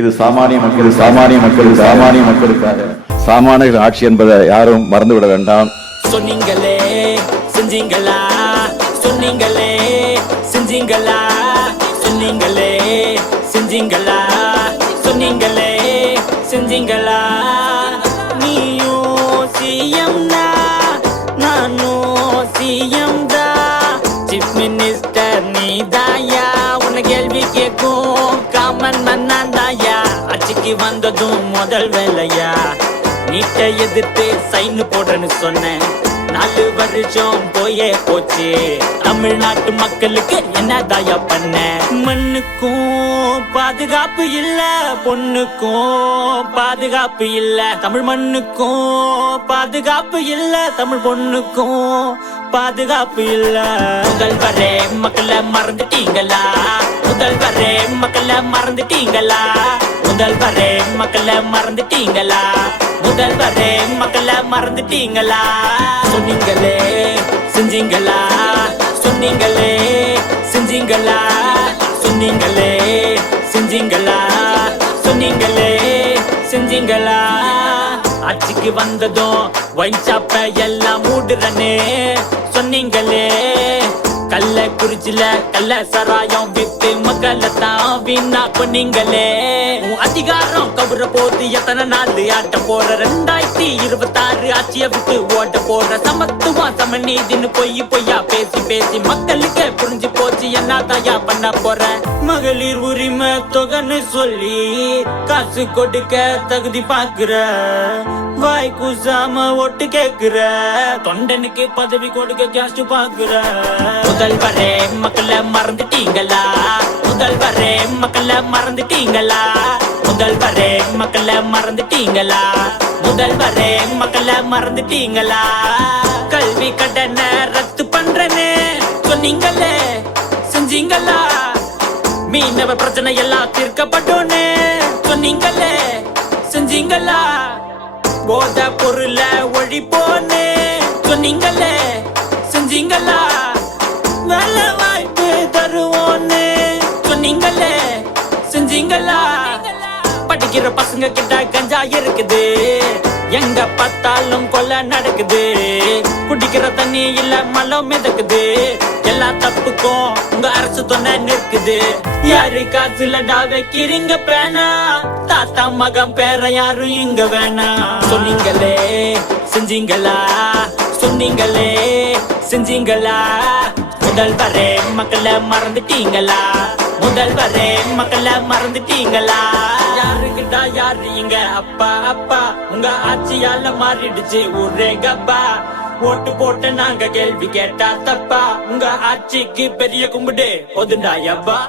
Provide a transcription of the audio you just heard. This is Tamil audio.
இது சாமானிய மக்களுக்காக சாமானிய ஆட்சி என்பதை யாரும் மறந்துவிட வேண்டாம். சொன்னீங்களே செஞ்சீங்களா, சொன்னீங்களே செஞ்சீங்களா, சொன்னீங்களே செஞ்சீங்களா, சொன்னீங்களே செஞ்சீங்களா. நீயும் சிஎம்னா நானும் சிஎம் தான், சீஃப் மினிஸ்டர் நீதாயா, உன்னை கேள்வி கேட்கும் காமன் மன்னாந்தாயா. ஆட்சிக்கு வந்ததும் முதல் வேலையா நீட்டை எதிர்த்து சைன் போடுறேன்னு சொன்னேன். 4 வருஷம் போயே போச்சு, தமிழ்நாட்டு மக்களுக்கு என்னதாயா பண்ண? மண்ணுக்கும் பாதுகாப்பு இல்ல, பொண்ணுக்கும் பாதுகாப்பு இல்ல, தமிழ் மண்ணுக்கும் பாதுகாப்பு இல்ல, தமிழ் பொண்ணுக்கும் பாதுகாப்பு இல்ல. முதல்வரே மக்களை மறந்துட்டீங்களா, முதல்வரே மக்களை மறந்துட்டீங்களா, முதல்வரே மக்களை மறந்துட்டீங்களா, முதல்வரே மக்களை மறந்துட்டீங்களா. சொன்னீங்களே செஞ்சீங்களா, சொன்னீங்களே செஞ்சீங்களா, சொன்னீங்களே செஞ்சீங்களா, சொன்னீங்களே செஞ்சீங்களா. ஆட்சிக்கு வந்ததும் ஒயின் ஷாப்ப எல்லாம் மூடுறனே சொன்னீங்களே. கள்ளக்குறிச்சில கள்ள சராயம் விட்டு மக்களை தான் வீணா பண்ணீங்களே. அதிகாரம் கவுற போது எத்தனை நாள் ஆட்ட போற, 2026 ஆட்சியை விட்டு ஓட்ட போற. சமத்துவம் சமநீதின்னு பொய்யா பேசி பேசி மக்களுக்கு புரிஞ்சு போச்சு, என்னதாயா பண்ண போற? மகளிர் உரிமை தொகைன்னு சொல்லி காசு கொடுக்க தகுதி பாக்குற, வாய் கூசாம ஓட்டு கேக்குற, தொண்டனுக்கு பதவி கொடுக்க கேஸ்ட் பாக்குற. முதல்வரே மக்களை மறந்துட்டீங்களா, முதல்வரே மக்களை மறந்துட்டீங்களா, முதல்வரே மக்களை மறந்துட்டீங்களா, முதல்வரே மக்களை மறந்துட்டீங்களா. கல்வி கடனை ரத்து பண்றேன்னு சொன்னீங்களே செஞ்சீங்களா, மீனவ பிரச்சனை எல்லாம் தீர்க்கப்படும் சொன்னீங்களே செஞ்சீங்களா. போத பொருள ஒழிப்போன்னு சொன்னீங்களே செஞ்சீங்களா. வேலை வாய்ப்பு தருவோன்னு சொன்னீங்களே செஞ்சீங்களா. படிக்கிற பசங்க கிட்ட கஞ்சா இருக்குது, எங்க பார்த்தாலும் கொலை நடக்குது, குடிக்கிற தண்ணி இல்ல மலம் மிதக்குது, எல்லா தப்புக்கும் உங்க அரசு துணை நிற்குது. யாரு காசுலடா வைக்கிறீங்க பேனா, தாத்தா மகன் பேர யாரும் இங்க வேணா. சொன்னீங்களே செஞ்சீங்களா, சொன்னீங்களே செஞ்சீங்களா. முதல்வரே மக்களை மறந்துட்டீங்களா, முதல்வரே மக்களை மறந்துட்டீங்களா. யாருக்கிட்டா யாரு இங்க அப்பா அப்பா, உங்க ஆட்சியால மாறிடுச்சு ஊரே கப்பா. ஓட்டு போட்டு நாங்க கேள்வி கேட்டா தப்பா, உங்க ஆட்சிக்கு பெரிய கும்பிடு போதுண்டா யப்பா.